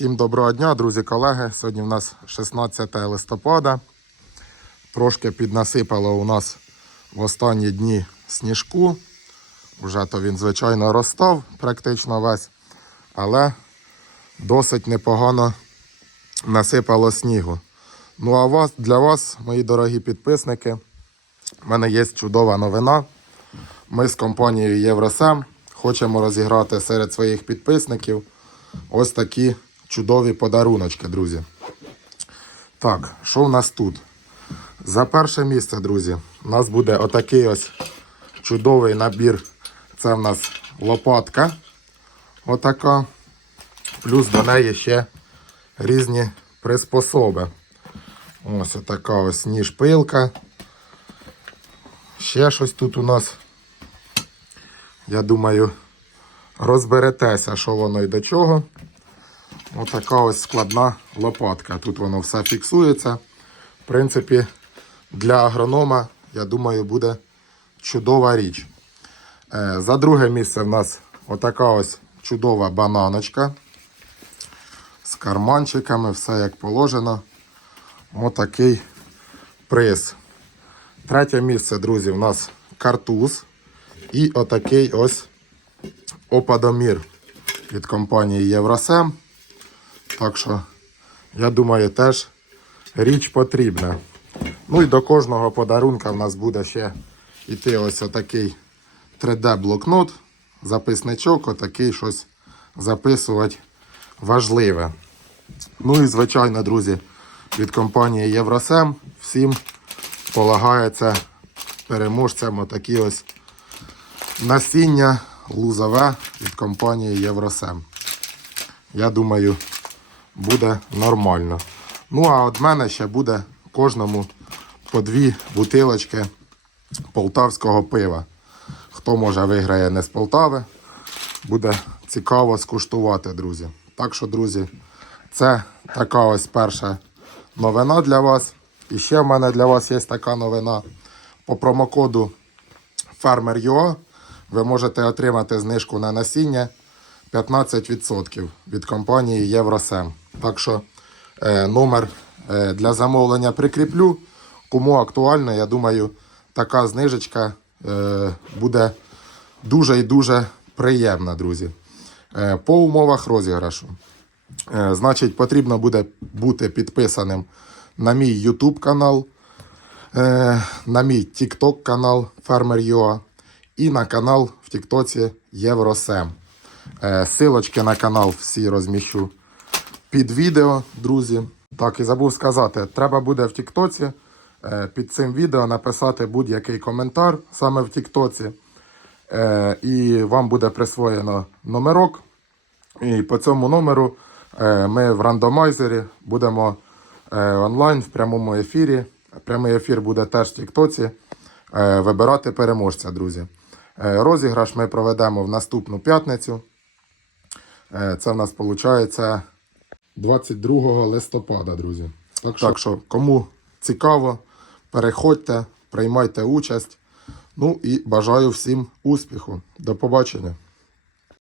Всім доброго дня, друзі, колеги. Сьогодні у нас 16 листопада. Трошки піднасипало у нас в останні дні сніжку. Вже то він, звичайно, розстав практично весь, але досить непогано насипало снігу. Ну а вас, для вас, мої дорогі підписники, в мене є чудова новина. Ми з компанією Євросем хочемо розіграти серед своїх підписників ось такі чудові подаруночки, друзі. Так, що в нас тут? За перше місце, друзі, у нас буде отакий ось чудовий набір. Це в нас лопатка. Отака. Плюс до неї ще різні приспособи. Ось така ось ніж пилка. Ще щось тут у нас. Я думаю, розберетеся, що воно і до чого. Отака ось складна лопатка. Тут воно все фіксується. В принципі, для агронома, я думаю, буде чудова річ. Е, За друге місце в нас отака ось чудова бананочка. З карманчиками, все як положено. Отакий приз. Третє місце, друзі, у нас картуз. І отакий ось опадомір від компанії Євросем. Так що, я думаю, теж річ потрібна. Ну і до кожного подарунка в нас буде ще йти ось отакий 3D-блокнот, записничок, отакий щось записувати важливе. Ну і звичайно, друзі, від компанії Євросем всім полагається переможцям отакі ось насіння лузове від компанії Євросем. Я думаю, буде нормально. Ну, а від мене ще буде кожному по дві бутилочки полтавського пива. Хто може виграє не з Полтави, буде цікаво скуштувати, друзі. Так що, друзі, це така ось перша новина для вас. І ще в мене для вас є така новина. По промокоду Farmer.ua ви можете отримати знижку на насіння 15% від компанії Євросем. Так що е, номер е, для замовлення прикріплю. Кому актуально, я думаю, така знижечка е, буде дуже і дуже приємна, друзі. Е, по умовах розіграшу. Е, значить, потрібно буде бути підписаним на мій YouTube канал, е, на мій TikTok канал Farmer.ua і на канал в Тіктоці Євросем. Е, Силочки на канал всі розміщу під відео, друзі. Так, і забув сказати, треба буде в Тіктоці е, під цим відео написати будь-який коментар саме в Тіктоці. Е, І вам буде присвоєно номерок. І по цьому номеру ми в рандомайзері будемо онлайн в прямому ефірі. Прямий ефір буде теж в Тіктоці. Вибирати переможця, друзі. Розіграш ми проведемо в наступну п'ятницю. Е, Це в нас виходить 22 листопада, друзі. Так що, так що кому цікаво, переходьте, приймайте участь. Ну і бажаю всім успіху. До побачення.